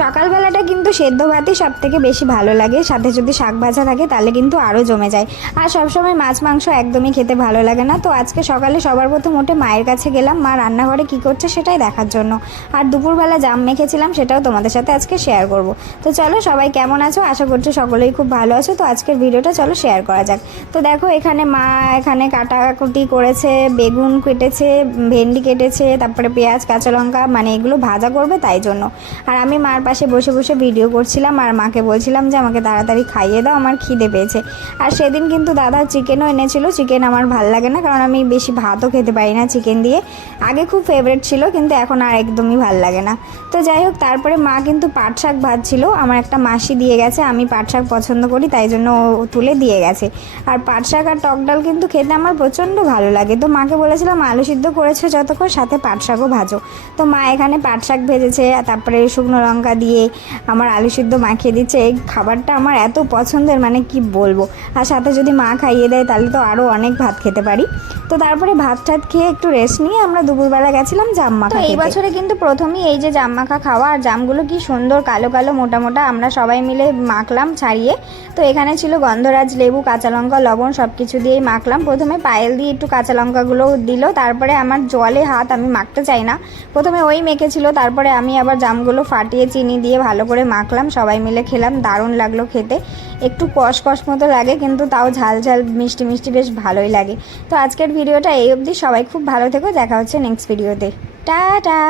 সকালবেলাটা কিন্তু সেদ্ধ ভাতই সব থেকে বেশি ভালো লাগে, সাথে যদি শাক ভাজা থাকে তাহলে কিন্তু আরও জমে যায়। আর সবসময় মাছ মাংস একদমই খেতে ভালো লাগে না। তো আজকে সকালে সবার প্রথম উঠে মায়ের কাছে গেলাম, মা রান্নাঘরে কী করছে সেটাই দেখার জন্য। আর দুপুরবেলা জাম মেখেছিলাম, সেটাও তোমাদের সাথে আজকে শেয়ার করব। তো চলো, সবাই কেমন আছো? আশা করছি সকলেই খুব ভালো আছো। তো আজকের ভিডিওটা চলো শেয়ার করা যাক। তো দেখো, এখানে মা এখানে কাটাকুটি করেছে, বেগুন কেটেছে, ভেন্ডি কেটেছে, তারপরে পেঁয়াজ কাঁচা লঙ্কা, মানে এগুলো ভাজা করবে তাই জন্য। আর আমি মার পাশে বসে বসে ভিডিও করছিলাম আর মাকে বলছিলাম যে আমাকে তাড়াতাড়ি খাইয়ে দাও, আমার খিদে পেয়েছে। আর সেদিন কিন্তু দাদা চিকেনও এনেছিল। চিকেন আমার ভাল লাগে না, কারণ আমি বেশি ভাতও খেতে পারি না চিকেন দিয়ে। আগে খুব ফেভারিট ছিল, কিন্তু এখন আর একদমই ভাল লাগে না। তো যাই হোক, তারপরে মা কিন্তু পাট শাক ভাজছিল, আমার একটা মাসি দিয়ে গেছে। আমি পাট শাক পছন্দ করি, তাই জন্য তুলে দিয়ে গেছে। আর পাট শাক আর টক ডাল কিন্তু খেতে আমার প্রচণ্ড ভালো লাগে। তো মাকে বলেছিলাম আলু সিদ্ধ করেছো যতক্ষণ, সাথে পাট শাকও ভাজো। তো মা এখানে পাট শাক ভেজেছে, তারপরে শুকনো লঙ্কা দিয়ে আমার আলু সিদ্ধ মাখিয়ে দিচ্ছে। এই খাবারটা আমার এত পছন্দের, মানে কি বলবো। আর সাথে যদি মা খাইয়ে দেয় তাহলে তো আরও অনেক ভাত খেতে পারি। তো তারপরে ভাত টাত খেয়ে একটু রেস্ট নিয়ে আমরা দুপুরবেলা গেছিলাম জাম মাখা। তো এই বছরে কিন্তু প্রথমেই এই যে জাম মাখা খাওয়া, আর জামগুলো কি সুন্দর কালো কালো মোটা মোটা, আমরা সবাই মিলে মাখলাম ছাড়িয়ে। তো এখানে ছিল গন্ধরাজ লেবু, কাঁচা লঙ্কা, লবণ, সব কিছু দিয়েই মাখলাম। প্রথমে পায়েল দিয়ে একটু কাঁচা লঙ্কাগুলো দিল, তারপরে আমার জলে হাত, আমি মাখতে চাই না, প্রথমে ওই মেখেছিল, তারপরে আমি আবার জামগুলো ফাটিয়ে চিনি দিয়ে ভালো করে মাখলাম, সবাই মিলে খেলাম। দারুণ লাগলো খেতে। একটু কষ কষ মতো লাগে, কিন্তু তাও ঝাল ঝাল মিষ্টি মিষ্টি বেশ ভালোই লাগে। তো আজকের ভিডিওটা এই অবধি। সবাই খুব ভালো থেকো, দেখা হচ্ছে নেক্সট ভিডিওতে। টাটা।